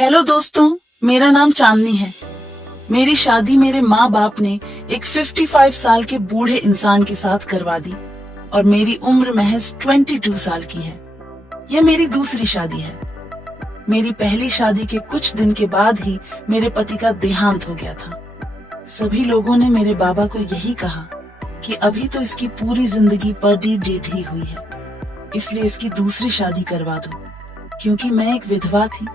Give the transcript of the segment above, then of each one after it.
Hello दोस्तों, मेरा नाम चांदनी है। मेरी शादी मेरे माँ बाप ने एक 55 साल के बूढ़े इंसान के साथ करवा दी और मेरी उम्र महज 22 साल की है। यह मेरी दूसरी शादी है। मेरी पहली शादी के कुछ दिन के बाद ही मेरे पति का देहांत हो गया था। सभी लोगों ने मेरे बाबा को यही कहा कि अभी तो इसकी पूरी जिंदगी पर्डी डेट ही हुई है, इसलिए इसकी दूसरी शादी करवा दो। क्योंकि मैं एक विधवा थी,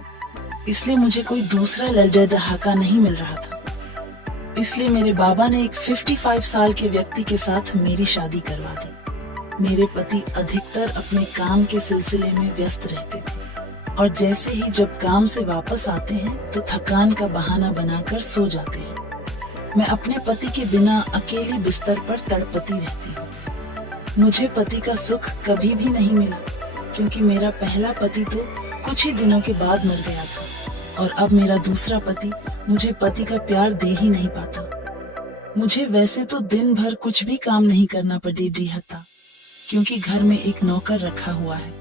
इसलिए मुझे कोई दूसरा लड़का ढहाका नहीं मिल रहा था। इसलिए मेरे बाबा ने एक 55 साल के व्यक्ति के साथ मेरी शादी करवा दी। मेरे पति अधिकतर अपने काम के सिलसिले में व्यस्त रहते थे और जैसे ही जब काम से वापस आते हैं तो थकान का बहाना बनाकर सो जाते हैं। मैं अपने पति के बिना अकेली बिस्तर पर तड़पती रहती हूँ। मुझे पति का सुख कभी भी नहीं मिला, क्योंकि मेरा पहला पति तो कुछ ही दिनों के बाद मर गया था और अब मेरा दूसरा पति मुझे पति का प्यार दे ही नहीं पाता। मुझे वैसे तो दिन भर कुछ भी काम नहीं करना पड़ता, क्योंकि घर में एक नौकर रखा हुआ है।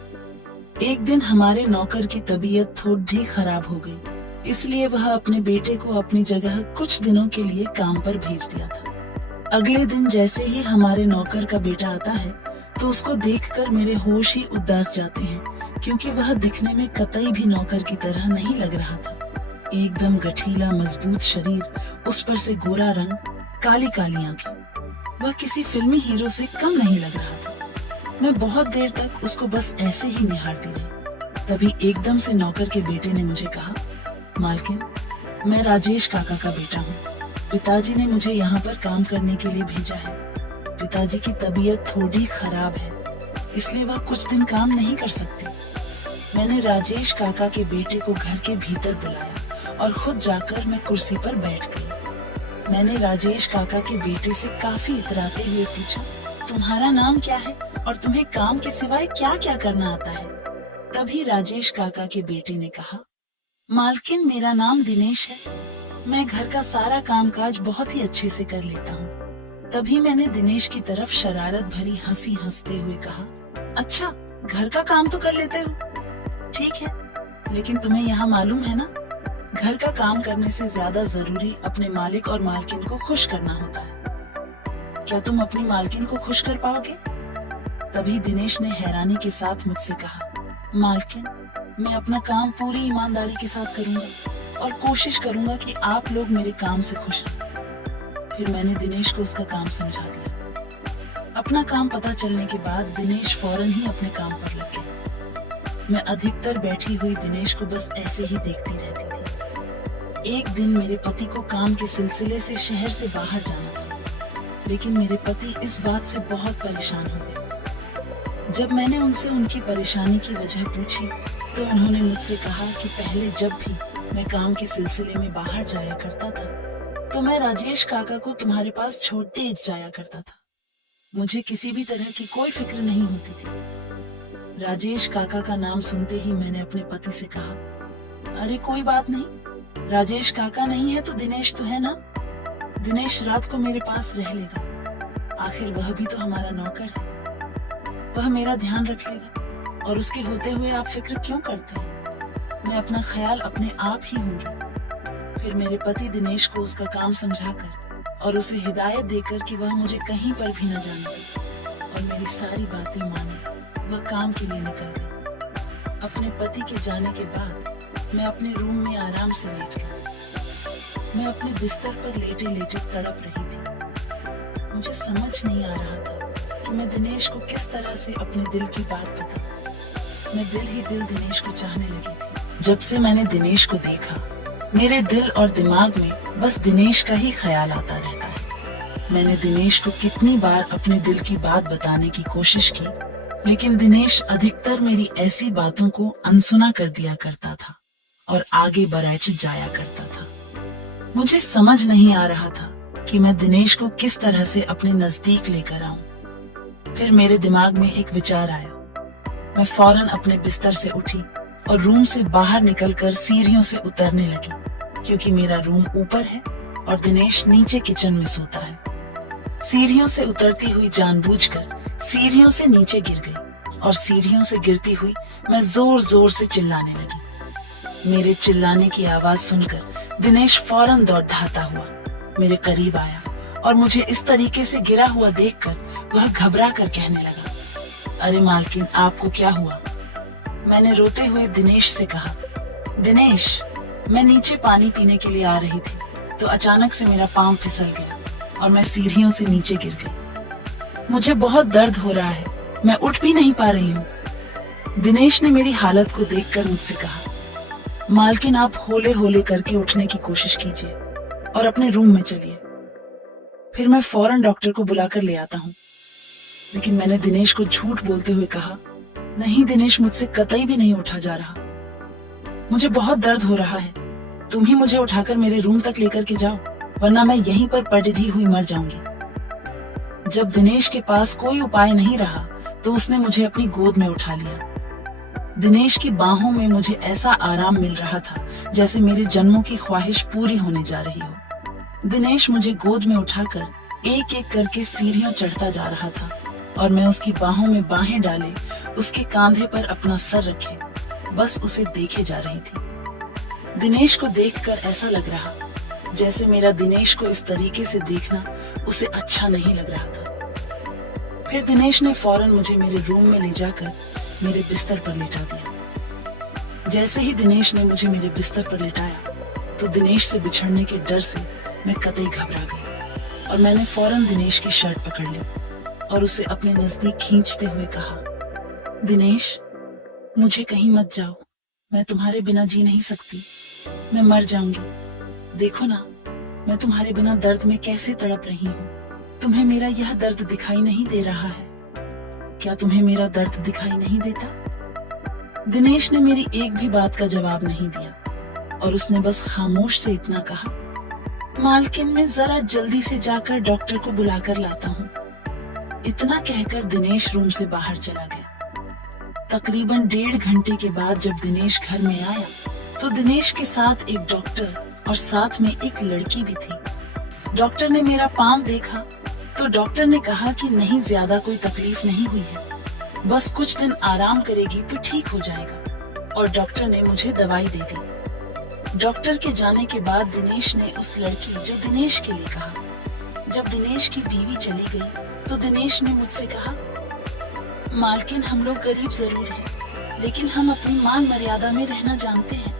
एक दिन हमारे नौकर की तबीयत थोड़ी खराब हो गई, इसलिए वह अपने बेटे को अपनी जगह कुछ दिनों के लिए काम पर भेज दिया था। अगले दिन जैसे ही हमारे नौकर का बेटा आता है तो उसको देखकर मेरे होश ही उदास जाते हैं, क्योंकि वह दिखने में कतई भी नौकर की तरह नहीं लग रहा था। एकदम गठीला मजबूत शरीर, उस पर से गोरा रंग, काली काली आंखें। वह किसी फिल्मी हीरो से कम नहीं लग रहा था। मैं बहुत देर तक उसको बस ऐसे ही निहारती रही। तभी एकदम से नौकर के बेटे ने मुझे कहा, मालकिन, मैं राजेश काका का बेटा हूँ। पिताजी ने मुझे यहाँ पर काम करने के लिए भेजा है। पिताजी की तबीयत थोड़ी खराब है, इसलिए वह कुछ दिन काम नहीं कर सकते। मैंने राजेश काका के बेटे को घर के भीतर बुलाया और खुद जाकर मैं कुर्सी पर बैठ गई। मैंने राजेश काका के बेटे से काफी इतराते हुए पूछा, तुम्हारा नाम क्या है और तुम्हें काम के सिवाय क्या क्या करना आता है? तभी राजेश काका के बेटे ने कहा, मालकिन, मेरा नाम दिनेश है। मैं घर का सारा कामकाज बहुत ही अच्छे से कर लेता हूँ। तभी मैंने दिनेश की तरफ शरारत भरी हंसी हंसते हुए कहा, अच्छा, घर का काम तो कर लेते हो, ठीक है, लेकिन तुम्हें यहाँ मालूम है ना, घर का काम करने से ज्यादा जरूरी अपने मालिक और मालकिन को खुश करना होता है। क्या तुम अपनी मालकिन को खुश कर पाओगे? तभी दिनेश ने हैरानी के साथ मुझसे कहा, मालकिन, मैं अपना काम पूरी ईमानदारी के साथ करूंगा और कोशिश करूंगा कि आप लोग मेरे काम से खुश रहें। फिर मैंने दिनेश को उसका काम समझा दिया। अपना काम पता चलने के बाद दिनेश फौरन ही अपने काम पर लग गया। मैं अधिकतर बैठी हुई दिनेश को बस ऐसे ही देखती रहती थी। एक दिन मेरे पति को काम के सिलसिले से शहर से बाहर जाना था, लेकिन मेरे पति इस बात से बहुत परेशान हो गए। जब मैंने उनसे उनकी परेशानी की वजह पूछी तो उन्होंने मुझसे कहा कि पहले जब भी मैं काम के सिलसिले में बाहर जाया करता था तो मैं राजेश काका को तुम्हारे पास छोड़ते जाया करता था। मुझे किसी भी तरह की कोई फिक्र नहीं होती थी। राजेश काका का नाम सुनते ही मैंने अपने पति से कहा, अरे कोई बात नहीं, राजेश काका नहीं है तो दिनेश तो है ना। दिनेश रात को मेरे पास रह लेगा, आखिर वह भी तो हमारा नौकर है। वह मेरा ध्यान रख लेगा और उसके होते हुए आप फिक्र क्यों करते हैं? मैं अपना ख्याल अपने आप ही होंगी। फिर मेरे पति दिनेश को उसका काम समझाकर और उसे हिदायत देकर कि वह मुझे कहीं पर भी न जाने दे और मेरी सारी बातें माने, वह काम के लिए निकल गई। अपने पति के जाने के बाद मैं अपने रूम में आराम से लेट गई। मैं अपने बिस्तर पर लेटे लेटे तड़प रही थी। मुझे समझ नहीं आ रहा था कि मैं दिनेश को किस तरह से अपने दिल की बात बताऊं। मैं दिल ही दिल दिनेश को चाहने लगी थी। जब से मैंने दिनेश को देखा, मेरे दिल और दिमाग में बस दिनेश का ही ख्याल आता रहता है। मैंने दिनेश को कितनी बार अपने दिल की बात बताने की कोशिश की, लेकिन दिनेश अधिकतर मेरी ऐसी बातों को अनसुना कर दिया करता था और आगे बढ़ाए जाया करता था। मुझे समझ नहीं आ रहा था कि मैं दिनेश को किस तरह से अपने नजदीक लेकर आऊं। फिर मेरे दिमाग में एक विचार आया। मैं फौरन अपने बिस्तर से उठी और रूम से बाहर निकलकर सीढ़ियों से उतरने लगी, क्योंकि मेरा रूम ऊपर है और दिनेश नीचे किचन में सोता है। सीढ़ियों से उतरती हुई जानबूझकर सीढ़ियों से नीचे गिर गई और सीढ़ियों से गिरती हुई मैं जोर जोर से चिल्लाने लगी, मेरे चिल्लाने की आवाज सुनकर दिनेश फौरन दौड़ धाता हुआ मेरे करीब आया और मुझे इस तरीके से गिरा हुआ देखकर वह घबरा कर कहने लगा, अरे मालकिन, आपको क्या हुआ? मैंने रोते हुए दिनेश से कहा, दिनेश, मैं नीचे पानी पीने के लिए आ रही थी तो अचानक से मेरा पांव फिसल गया और मैं सीढ़ियों से नीचे गिर गई। मुझे बहुत दर्द हो रहा है, मैं उठ भी नहीं पा रही हूँ। दिनेश ने मेरी हालत को देखकर मुझसे कहा, मालकिन, आप होले होले करके उठने की कोशिश कीजिए और अपने रूम में चलिए, फिर मैं फौरन डॉक्टर को बुलाकर ले आता हूँ। लेकिन मैंने दिनेश को झूठ बोलते हुए कहा, नहीं दिनेश, मुझसे कतई भी नहीं उठा जा रहा, मुझे बहुत दर्द हो रहा है, तुम ही मुझे उठाकर मेरे रूम तक लेकर के जाओ, वरना मैं यहीं पर पड़ी हुई मर जाऊंगी। जब दिनेश के पास कोई उपाय नहीं रहा तो उसने मुझे अपनी गोद में उठा लिया। दिनेश की बाहों में मुझे ऐसा आराम मिल रहा था जैसे मेरे जन्मों की ख्वाहिश पूरी होने जा रही हो। दिनेश मुझे गोद में उठाकर एक एक करके सीढ़ियों चढ़ता जा रहा था और मैं उसकी बाहों में बाहें डाले उसके कांधे पर अपना सर रखे बस उसे देखे जा रही थी। दिनेश को देखकर ऐसा लग रहा जैसे मेरा दिनेश को इस तरीके से देखना उसे अच्छा नहीं लग रहा था। फिर दिनेश ने फौरन मुझे मेरे रूम में ले जाकर मेरे बिस्तर पर लेटा दिया। जैसे ही दिनेश ने मुझे मेरे बिस्तर पर लेटाया तो दिनेश से बिछड़ने के डर से मैं कतई घबरा गई और मैंने फौरन दिनेश की शर्ट पकड़ ली और उसे अपने नजदीक खींचते हुए कहा, दिनेश, मुझे कहीं मत जाओ, मैं तुम्हारे बिना जी नहीं सकती, मैं मर जाऊंगी। देखो ना, मैं तुम्हारे बिना दर्द में कैसे तड़प रही हूँ। तुम्हें मेरा यह दर्द दिखाई नहीं दे रहा है? क्या तुम्हें मेरा दर्द दिखाई नहीं देता? दिनेश ने मेरी एक भी बात का जवाब नहीं दिया और उसने बस खामोश से इतना कहा, मालकिन, मैं जरा जल्दी से जाकर डॉक्टर को बुलाकर लाता हूँ। इतना कहकर दिनेश रूम से बाहर चला गया। तकरीबन 1.5 घंटे के बाद जब दिनेश घर में आया तो दिनेश के साथ एक डॉक्टर और साथ में एक लड़की भी थी। डॉक्टर ने मेरा पांव देखा तो डॉक्टर ने कहा कि नहीं, ज्यादा कोई तकलीफ नहीं हुई है, बस कुछ दिन आराम करेगी तो ठीक हो जाएगा, और डॉक्टर ने मुझे दवाई दे दी। डॉक्टर के जाने के बाद दिनेश ने उस लड़की जो दिनेश के लिए कहा। जब दिनेश की बीवी चली गई तो दिनेश ने मुझसे कहा, मालकिन, हम लोग गरीब जरूर हैं, लेकिन हम अपनी मान मर्यादा में रहना जानते हैं।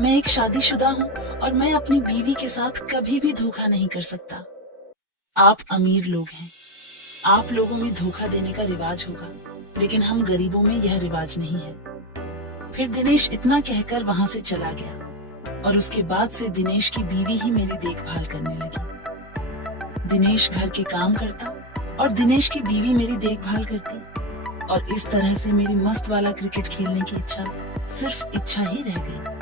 मैं एक शादीशुदा हूँ और मैं अपनी बीवी के साथ कभी भी धोखा नहीं कर सकता। आप अमीर लोग हैं, आप लोगों में धोखा देने का रिवाज होगा, लेकिन हम गरीबों में यह रिवाज नहीं है। फिर दिनेश इतना कहकर वहां से चला गया और उसके बाद से दिनेश की बीवी ही मेरी देखभाल करने लगी। दिनेश घर के काम करता और दिनेश की बीवी मेरी देखभाल करती और इस तरह से मेरी मस्त वाला क्रिकेट खेलने की इच्छा सिर्फ इच्छा ही रह गई।